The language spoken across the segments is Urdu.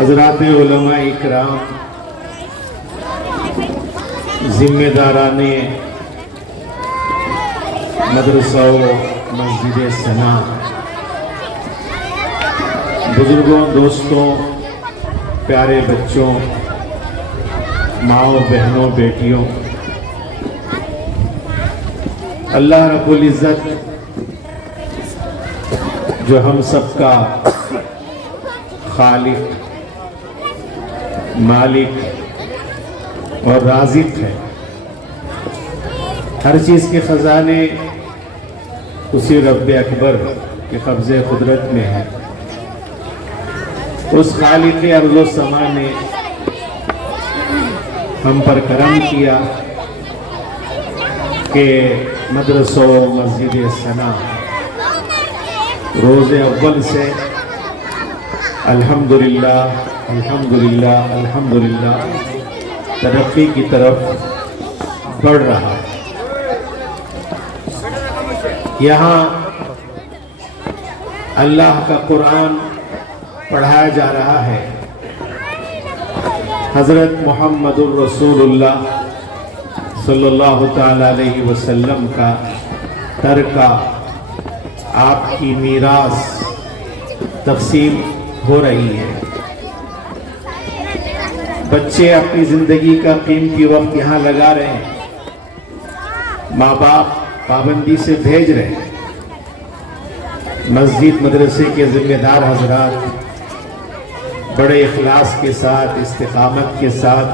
حضرات علماء اکرام، ذمہ داران مدرسہ و مسجد ثنا، بزرگوں، دوستوں، پیارے بچوں، ماؤں، بہنوں، بیٹیوں، اللہ رب العزت جو ہم سب کا خالق، مالک اور رازق ہے، ہر چیز کے خزانے اسی رب اکبر کے قبضے قدرت میں ہے۔ اس خالق ارض و سما نے ہم پر کرم کیا کہ مدرسوں مسجد ثنا روز اول سے الحمدللہ الحمدللہ الحمدللہ ترقی کی طرف بڑھ رہا ہے۔ یہاں اللہ کا قرآن پڑھایا جا رہا ہے، حضرت محمد الرسول اللہ صلی اللہ تعالی علیہ وسلم کا ترکہ، آپ کی میراث تقسیم ہو رہی ہے۔ بچے اپنی زندگی کا قیمتی وقت یہاں لگا رہے ہیں، ماں باپ پابندی سے بھیج رہے ہیں۔ مسجد مدرسے کے ذمہ دار حضرات بڑے اخلاص کے ساتھ، استقامت کے ساتھ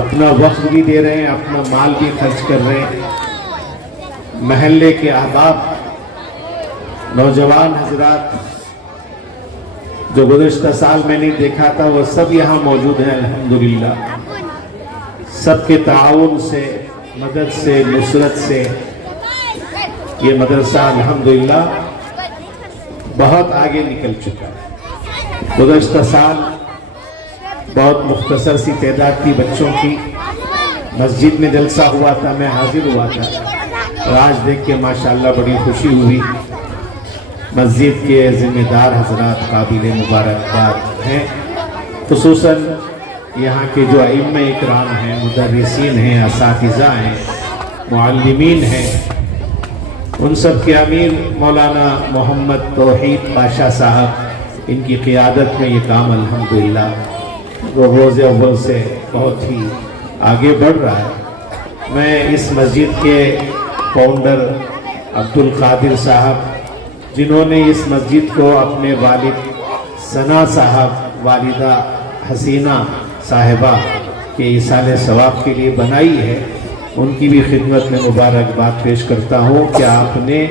اپنا وقت بھی دے رہے ہیں، اپنا مال بھی خرچ کر رہے ہیں۔ محلے کے احباب، نوجوان حضرات جو گزشتہ سال میں نے دیکھا تھا، وہ سب یہاں موجود ہیں الحمدللہ۔ سب کے تعاون سے، مدد سے، نصرت سے یہ مدرسہ الحمدللہ بہت آگے نکل چکا ہے۔ گزشتہ سال بہت مختصر سی تعداد تھی بچوں کی، مسجد میں جلسہ ہوا تھا، میں حاضر ہوا تھا، اور آج دیکھ کے ماشاءاللہ بڑی خوشی ہوئی۔ مسجد کے ذمہ دار حضرات قابل مبارکباد ہیں، خصوصاً یہاں کے جو ائمہ اکرام ہیں، مدرسین ہیں، اساتذہ ہیں، معلمین ہیں، ان سب کے امیر مولانا محمد توحید پاشا صاحب، ان کی قیادت میں یہ کام الحمدللہ روز اول سے بہت ہی آگے بڑھ رہا ہے۔ میں اس مسجد کے فاؤنڈر عبدالقادر صاحب، جنہوں نے اس مسجد کو اپنے والد ثنا صاحب، والدہ حسینہ صاحبہ کے ایصال ثواب کے لیے بنائی ہے، ان کی بھی خدمت میں مبارکباد پیش کرتا ہوں کہ آپ نے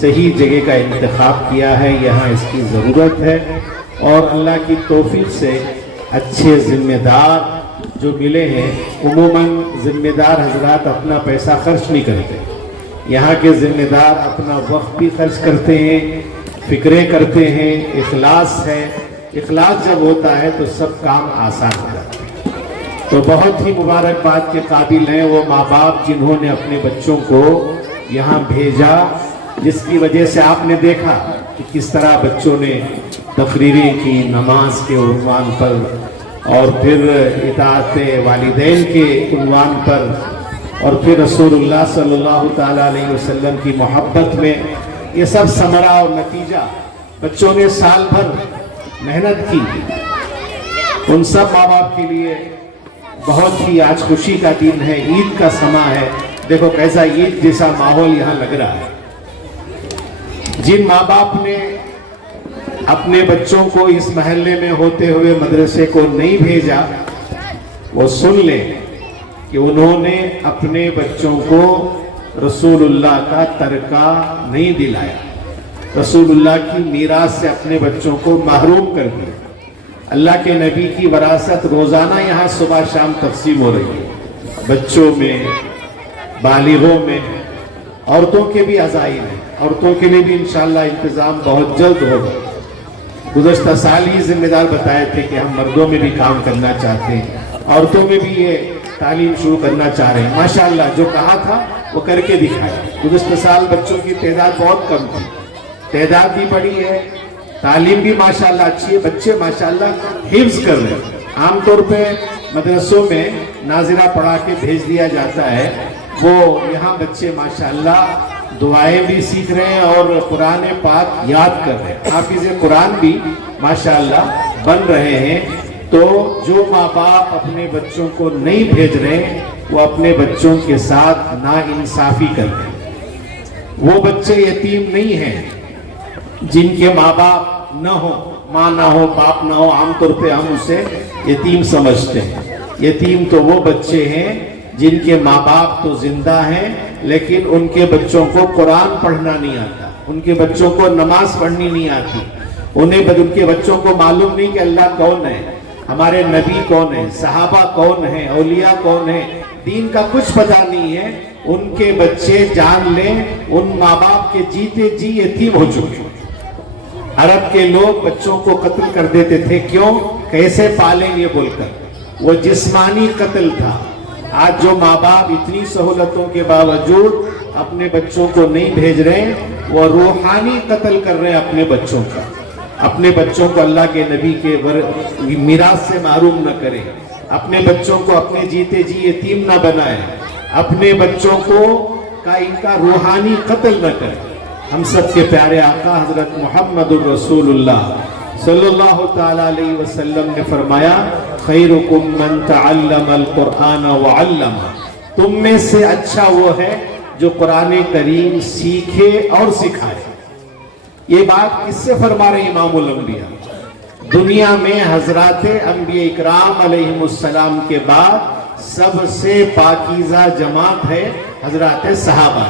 صحیح جگہ کا انتخاب کیا ہے، یہاں اس کی ضرورت ہے، اور اللہ کی توفیق سے اچھے ذمہ دار جو ملے ہیں۔ عموماً ذمہ دار حضرات اپنا پیسہ خرچ نہیں کرتے، یہاں کے ذمہ دار اپنا وقت بھی خرچ کرتے ہیں، فکریں کرتے ہیں، اخلاص ہے۔ اخلاص جب ہوتا ہے تو سب کام آسان ہو جاتا ہے۔ تو بہت ہی مبارکباد کے قابل ہیں وہ ماں باپ جنہوں نے اپنے بچوں کو یہاں بھیجا، جس کی وجہ سے آپ نے دیکھا کہ کس طرح بچوں نے تقریریں کی نماز کے عنوان پر، اور پھر اطاعت والدین کے عنوان پر، اور پھر رسول اللہ صلی اللہ تعالیٰ علیہ وسلم کی محبت میں۔ یہ سب ثمرہ اور نتیجہ بچوں نے سال بھر محنت کی، ان سب ماں باپ کے لیے بہت ہی آج خوشی کا دن ہے، عید کا سماں ہے۔ دیکھو کیسا عید جیسا ماحول یہاں لگ رہا ہے۔ جن ماں باپ نے اپنے بچوں کو اس محلے میں ہوتے ہوئے مدرسے کو نہیں بھیجا، وہ سن لیں کہ انہوں نے اپنے بچوں کو رسول اللہ کا ترکہ نہیں دلایا، رسول اللہ کی میراث سے اپنے بچوں کو محروم کر دیا۔ اللہ کے نبی کی وراثت روزانہ یہاں صبح شام تقسیم ہو رہی ہے، بچوں میں، بالغوں میں، عورتوں کے بھی عزائم ہیں، عورتوں کے لیے بھی انشاءاللہ انتظام بہت جلد ہوگا۔ گزشتہ سال ہی ذمہ دار بتائے تھے کہ ہم مردوں میں بھی کام کرنا چاہتے ہیں، عورتوں میں بھی یہ تعلیم شروع کرنا چاہ رہے ہیں۔ ماشاءاللہ جو کہا تھا وہ کر کے دکھایا۔ گزشتہ سال بچوں کی تعداد بہت کم تھی، تعداد بھی بڑی ہے، تعلیم بھی ماشاءاللہ اچھی ہے, بچے ماشاءاللہ حفظ کر رہے ہیں. عام طور پہ مدرسوں میں ناظرہ پڑھا کے بھیج دیا جاتا ہے, وہ یہاں بچے ماشاءاللہ دعائیں بھی سیکھ رہے ہیں اور قرآن پاک یاد کر رہے ہیں, حافظ قرآن بھی ماشاءاللہ بن رہے ہیں. تو جو ماں باپ اپنے بچوں کو نہیں بھیج رہے وہ اپنے بچوں کے ساتھ ناانصافی کر رہے ہیں. وہ بچے یتیم نہیں ہیں جن کے ماں باپ نہ ہو, ماں نہ ہو, باپ نہ ہو. عام طور پہ ہم اسے یتیم سمجھتے ہیں. یتیم تو وہ بچے ہیں جن کے ماں باپ تو زندہ ہیں لیکن ان کے بچوں کو قرآن پڑھنا نہیں آتا, ان کے بچوں کو نماز پڑھنی نہیں آتی, ان کے بچوں کو معلوم نہیں کہ اللہ کون ہے, ہمارے نبی کون ہیں, صحابہ کون ہیں, اولیاء کون ہیں, دین کا کچھ پتہ نہیں ہے. ان کے بچے جان لیں ان ماں باپ کے جیتے جی یتیم ہو چکے. عرب کے لوگ بچوں کو قتل کر دیتے تھے, کیوں؟ کیسے پالیں یہ بول کر. وہ جسمانی قتل تھا. آج جو ماں باپ اتنی سہولتوں کے باوجود اپنے بچوں کو نہیں بھیج رہے, وہ روحانی قتل کر رہے ہیں اپنے بچوں کا. اپنے بچوں کو اللہ کے نبی کے میراث سے محروم نہ کریں, اپنے بچوں کو اپنے جیتے جی یتیم نہ بنائیں, اپنے بچوں کو ان کا روحانی قتل نہ کریں. ہم سب کے پیارے آقا حضرت محمد الرسول اللہ صلی اللہ تعالی علیہ وسلم نے فرمایا, خیرکم من تعلم القرآن وعلم, تم میں سے اچھا وہ ہے جو قرآن کریم سیکھے اور سکھائے. یہ بات کس سے فرما رہے امام الانبیاء؟ دنیا میں حضرات انبیاء اکرام علیہم السلام کے بعد سب سے پاکیزہ جماعت ہے حضرات صحابہ,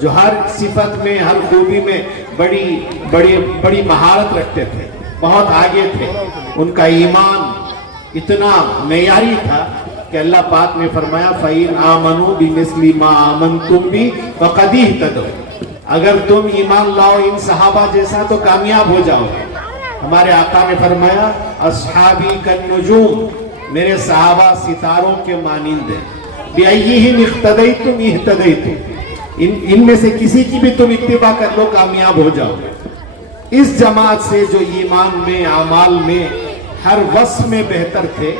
جو ہر صفت میں ہر خوبی میں بڑی بڑی بڑی مہارت رکھتے تھے, بہت آگے تھے. ان کا ایمان اتنا معیاری تھا کہ اللہ پاک نے فرمایا فَإِنْ آمَنُوا بِمِثْلِ مَا آمَنْتُمْ بِهِ فَقَدْ اهْتَدَوْا, اگر تم ایمان لاؤ ان صحابہ جیسا تو کامیاب ہو جاؤ. ہمارے آقا نے فرمایا اصحابی کالنجوم, میرے صحابہ ستاروں کے مانند ہیں. بِأَيِّهِمْ اِقْتَدَيْتُمْ اِهْتَدَيْتُمْ, ان میں سے کسی کی بھی تم اتباع کر لو کامیاب ہو جاؤ. اس جماعت سے جو ایمان میں اعمال میں ہر وصف میں بہتر تھے,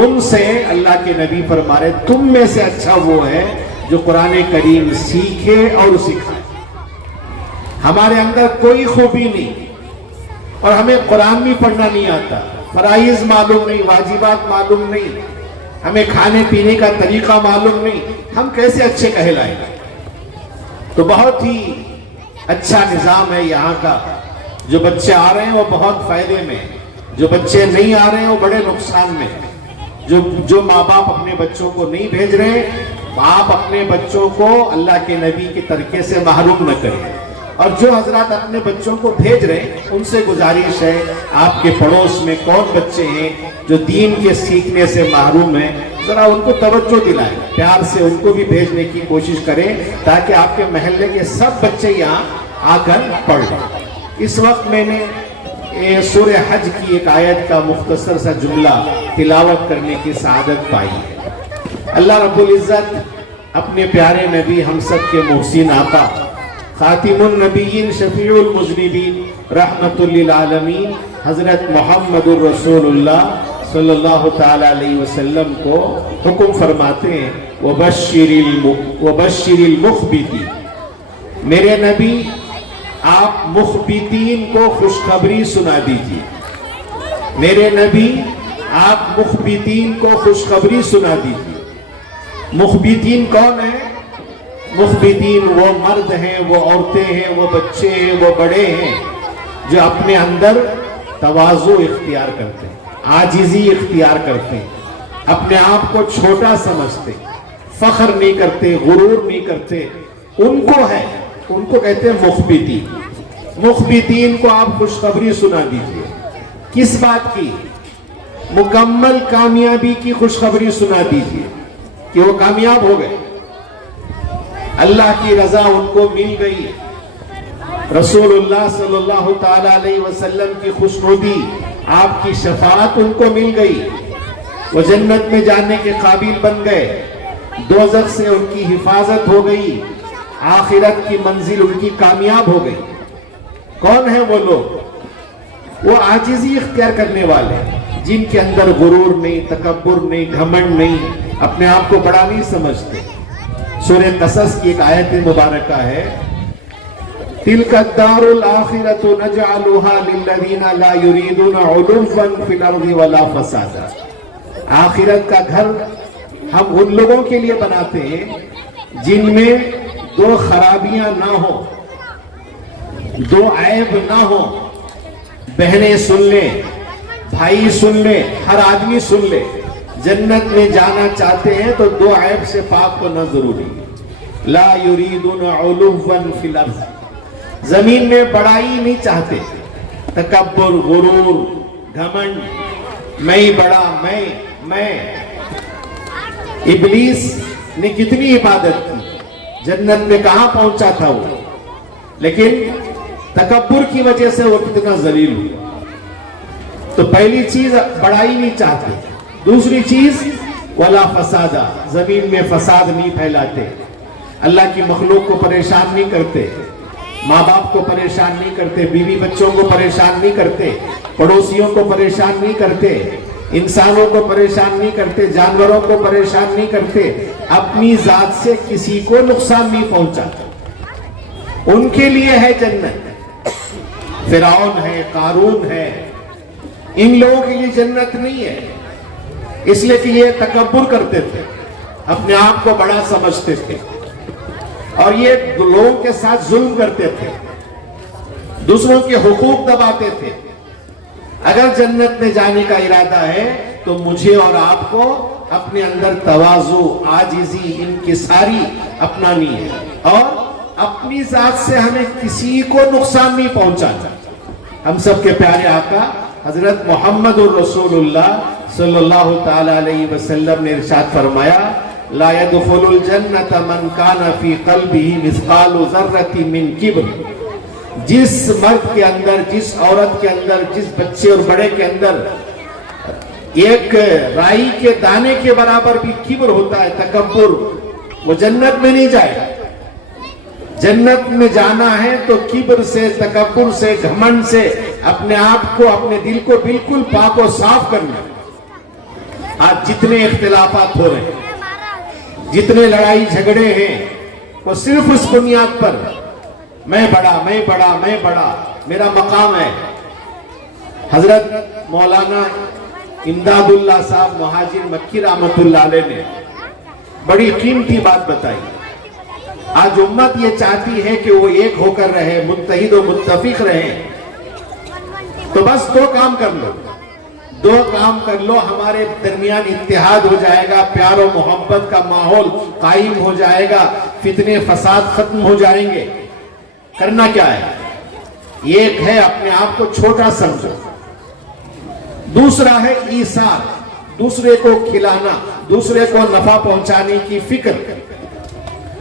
ان سے اللہ کے نبی فرما رہے تم میں سے اچھا وہ ہے جو قرآن کریم سیکھے اور سکھائے. ہمارے اندر کوئی خوبی نہیں اور ہمیں قرآن بھی پڑھنا نہیں آتا, فرائض معلوم نہیں, واجبات معلوم نہیں, ہمیں کھانے پینے کا طریقہ معلوم نہیں, ہم کیسے اچھے کہلائیں؟ تو بہت ہی اچھا نظام ہے یہاں کا. جو بچے آ رہے ہیں وہ بہت فائدے میں, جو بچے نہیں آ رہے ہیں وہ بڑے نقصان میں. جو ماں باپ اپنے بچوں کو نہیں بھیج رہے, آپ اپنے بچوں کو اللہ کے نبی کے طریقے سے محروم نہ کریں. اور جو حضرات اپنے بچوں کو بھیج رہے ہیں ان سے گزارش ہے, آپ کے پڑوس میں کون بچے ہیں جو دین کے سیکھنے سے محروم ہیں, ذرا ان کو توجہ دلائیں, پیار سے ان کو بھی بھیجنے کی کوشش کریں تاکہ آپ کے محلے کے سب بچے یہاں آ کر پڑھ لیں. اس وقت میں نے سورہ حج کی ایک آیت کا مختصر سا جملہ تلاوت کرنے کی سعادت پائی ہے. اللہ رب العزت اپنے پیارے نبی ہم سب کے محسن آقا خاتم النبیین شفیع المذنبین رحمت للعالمین حضرت محمد الرسول اللہ صلی اللہ تعالی علیہ وسلم کو حکم فرماتے ہیں وبشر المخبتین, میرے نبی آپ مخبتین کو خوشخبری سنا دیجیے. میرے نبی آپ مخبتین کو خوشخبری سنا دیجیے. مخبتین کون ہیں؟ مخبتین وہ مرد ہیں, وہ عورتیں ہیں, وہ بچے ہیں, وہ بڑے ہیں جو اپنے اندر تواضع اختیار کرتے ہیں, عاجزی اختیار کرتے ہیں, اپنے آپ کو چھوٹا سمجھتے, فخر نہیں کرتے, غرور نہیں کرتے. ان کو ہے, ان کو کہتے ہیں مخبتین. مخبتین کو آپ خوشخبری سنا دیجئے. کس بات کی؟ مکمل کامیابی کی خوشخبری سنا دیجئے کہ وہ کامیاب ہو گئے, اللہ کی رضا ان کو مل گئی, رسول اللہ صلی اللہ تعالی علیہ وسلم کی خوشنودی, آپ کی شفاعت ان کو مل گئی, وہ جنت میں جانے کے قابل بن گئے, دوزخ سے ان کی حفاظت ہو گئی, آخرت کی منزل ان کی کامیاب ہو گئی. کون ہیں وہ لوگ؟ وہ عاجزی اختیار کرنے والے جن کے اندر غرور نہیں، تکبر نہیں، گھمنڈ نہیں، اپنے آپ کو بڑا نہیں سمجھتے۔ سورہ قصص کی ایک آیت مبارکہ ہے، تِلْكَ الدَّارُ الْآخِرَةُ نَجْعَلُهَا لِلَّذِينَ لَا يُرِيدُونَ عُلُوًّا فِي الْأَرْضِ وَلَا فَسَادًا۔ آخرت کا گھر ہم ان لوگوں کے لیے بناتے ہیں جن میں دو خرابیاں نہ ہوں، دو عیب نہ ہوں۔ بہنیں سن لیں، بھائی سن لیں، ہر آدمی سن لے، جنت میں جانا چاہتے ہیں تو دو عیب سے پاک ہونا ضروری۔ لا یریدون علوا فی الارض، زمین میں بڑائی نہیں چاہتے، تکبر، غرور، گھمنڈ، میں بڑا، میں۔ ابلیس نے کتنی عبادت کی، جنت میں کہاں پہنچا تھا وہ، لیکن تکبر کی وجہ سے وہ کتنا ذلیل ہوا۔ تو پہلی چیز بڑائی نہیں چاہتے، دوسری چیز ولا فسادہ، زمین میں فساد نہیں پھیلاتے، اللہ کی مخلوق کو پریشان نہیں کرتے، ماں باپ کو پریشان نہیں کرتے، بیوی بچوں کو پریشان نہیں کرتے، پڑوسیوں کو پریشان نہیں کرتے، انسانوں کو پریشان نہیں کرتے، جانوروں کو پریشان نہیں کرتے، اپنی ذات سے کسی کو نقصان نہیں پہنچاتے۔ ان کے لیے ہے جنت۔ فرعون ہے، قارون ہے، ان لوگوں کے لیے جنت نہیں ہے، اس لیے کہ یہ تکبر کرتے تھے، اپنے آپ کو بڑا سمجھتے تھے، اور یہ لوگوں کے ساتھ ظلم کرتے تھے، دوسروں کے حقوق دباتے تھے۔ اگر جنت میں جانے کا ارادہ ہے تو مجھے اور آپ کو اپنے اندر تواضع، عاجزی، انکساری اپنانی ہے، اور اپنی ذات سے ہمیں کسی کو نقصان نہیں پہنچانا۔ ہم سب کے پیارے آقا حضرت محمد الرسول اللہ صلی اللہ تعالی علیہ وسلم نے ارشاد فرمایا، لا يدخل الجنت من كان في قلبه مثقال ذرة من کبر۔ جس مرد کے اندر، جس عورت کے اندر، جس بچے اور بڑے کے اندر ایک رائی کے دانے کے برابر بھی کبر ہوتا ہے، تکبر، وہ جنت میں نہیں جائے گا۔ جنت میں جانا ہے تو کبر سے، تکبر سے، گھمنڈ سے اپنے آپ کو، اپنے دل کو بالکل پاک و صاف کرنا۔ آج جتنے اختلافات ہو رہے ہیں، جتنے لڑائی جھگڑے ہیں، وہ صرف اس بنیاد پر میں بڑا، میں بڑا، میں بڑا، میرا مقام ہے۔ حضرت مولانا امداد اللہ صاحب مہاجر مکی رحمت اللہ علیہ نے بڑی قیمتی بات بتائی۔ آج امت یہ چاہتی ہے کہ وہ ایک ہو کر رہے، متحد و متفق رہے، تو بس دو کام کر لو، دو کام کر لو، ہمارے درمیان اتحاد ہو جائے گا، پیار و محبت کا ماحول قائم ہو جائے گا، فتنے فساد ختم ہو جائیں گے۔ کرنا کیا ہے؟ ایک ہے اپنے آپ کو چھوٹا سمجھو، دوسرا ہے ایثار، دوسرے کو کھلانا، دوسرے کو نفع پہنچانے کی فکر۔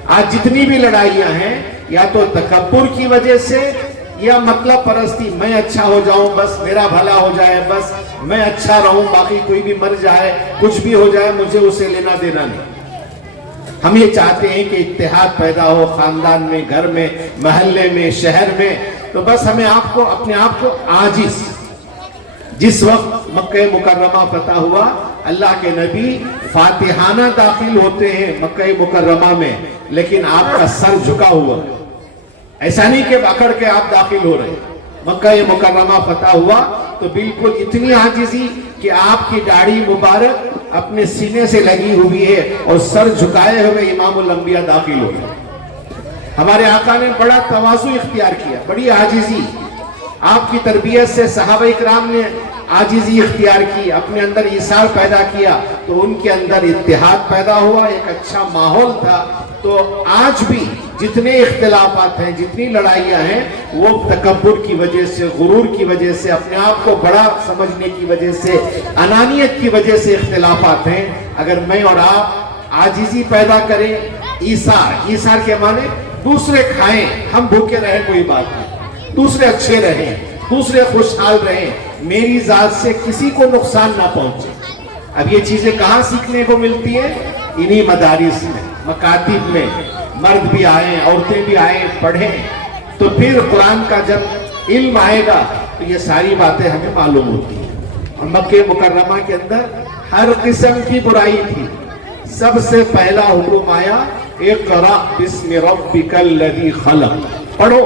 آج جتنی بھی لڑائیاں ہیں، یا تو تکبر کی وجہ سے یا مطلب پرستی، میں اچھا ہو جاؤں، بس میرا بھلا ہو جائے، بس میں اچھا رہوں، باقی کوئی بھی مر جائے، کچھ بھی ہو جائے، مجھے اسے لینا دینا نہیں۔ ہم یہ چاہتے ہیں کہ اتحاد پیدا ہو خاندان میں، گھر میں، محلے میں، شہر میں، تو بس ہمیں اپنے آپ کو عاجز۔ جس وقت مکہ مکرمہ فتح ہوا، اللہ کے نبی فاتحانہ داخل ہوتے ہیں مکہ مکرمہ میں، لیکن آپ کا سر جھکا ہوا، ایسا نہیں کہ اکڑ کے آپ داخل ہو رہے۔ مکہ مکرمہ فتح ہوا تو بالکل اتنی عاجزی کہ آپ کی داڑھی مبارک اپنے سینے سے لگی ہوئی ہے اور سر جھکائے ہوئے امام الانبیاء داخل ہو گئے۔ ہمارے آقا نے بڑا تواضع اختیار کیا، بڑی عاجزی۔ آپ کی تربیت سے صحابہ اکرام نے عاجزی اختیار کی، اپنے اندر ایثار پیدا کیا، تو ان کے اندر اتحاد پیدا ہوا، ایک اچھا ماحول تھا۔ تو آج بھی جتنے اختلافات ہیں، جتنی لڑائیاں ہیں، وہ تکبر کی وجہ سے، غرور کی وجہ سے، اپنے آپ کو بڑا سمجھنے کی وجہ سے، انانیت کی وجہ سے اختلافات ہیں۔ اگر میں اور آپ عاجزی پیدا کریں، ایثار کے معنی دوسرے کھائیں، ہم بھوکے رہیں کوئی بات نہیں، دوسرے اچھے رہیں، دوسرے خوشحال رہیں، میری ذات سے کسی کو نقصان نہ پہنچے۔ اب یہ چیزیں کہاں سیکھنے کو ملتی ہے؟ انہی مدارس میں، مکاتب میں، مرد بھی آئیں، عورتیں بھی آئیں، پڑھیں، تو پھر قرآن کا جب علم آئے گا تو یہ ساری باتیں ہمیں معلوم ہوتی ہیں. اور مکہ مکرمہ کے اندر ہر قسم کی برائی تھی. سب سے پہلا حکم آیا اقرأ بسم ربک الذی خلق، پڑھو.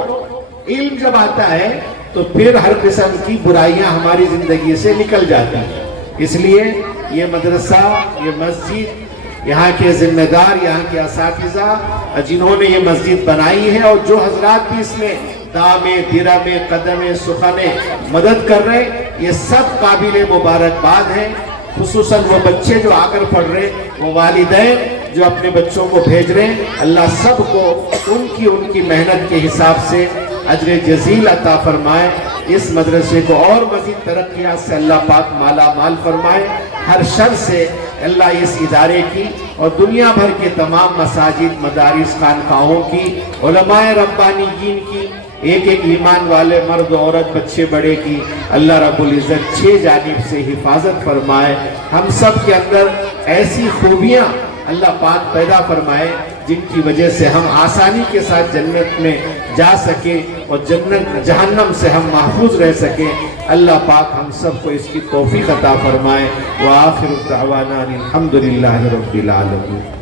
علم جب آتا ہے تو پھر ہر قسم کی برائیاں ہماری زندگی سے نکل جاتی ہیں. اس لیے یہ مدرسہ، یہ مسجد، یہاں کے ذمہ دار، یہاں کے اساتذہ جنہوں نے یہ مسجد بنائی ہے، اور جو حضرات بھی اس میں دامے درمے قدمے سخنے مدد کر رہے، یہ سب قابل مبارکباد ہیں. خصوصاً وہ بچے جو آ کر پڑھ رہے، وہ والدین جو اپنے بچوں کو بھیج رہے ہیں، اللہ سب کو ان کی محنت کے حساب سے اجر جزیل عطا فرمائے. اس مدرسے کو اور مزید ترقیات سے اللہ پاک مالا مال فرمائے. ہر شر سے اللہ اس ادارے کی اور دنیا بھر کے تمام مساجد، مدارس، خانقاہوں کی، علماء ربانیین کی، ایک ایک ایمان والے مرد عورت بچے بڑے کی اللہ رب العزت 6 جانب سے حفاظت فرمائے. ہم سب کے اندر ایسی خوبیاں اللہ پاک پیدا فرمائے جن کی وجہ سے ہم آسانی کے ساتھ جنت میں جا سکیں اور جہنم سے ہم محفوظ رہ سکیں. اللہ پاک ہم سب کو اس کی توفیق عطا فرمائے. وآخر دعوانا الحمدللہ رب العالمین.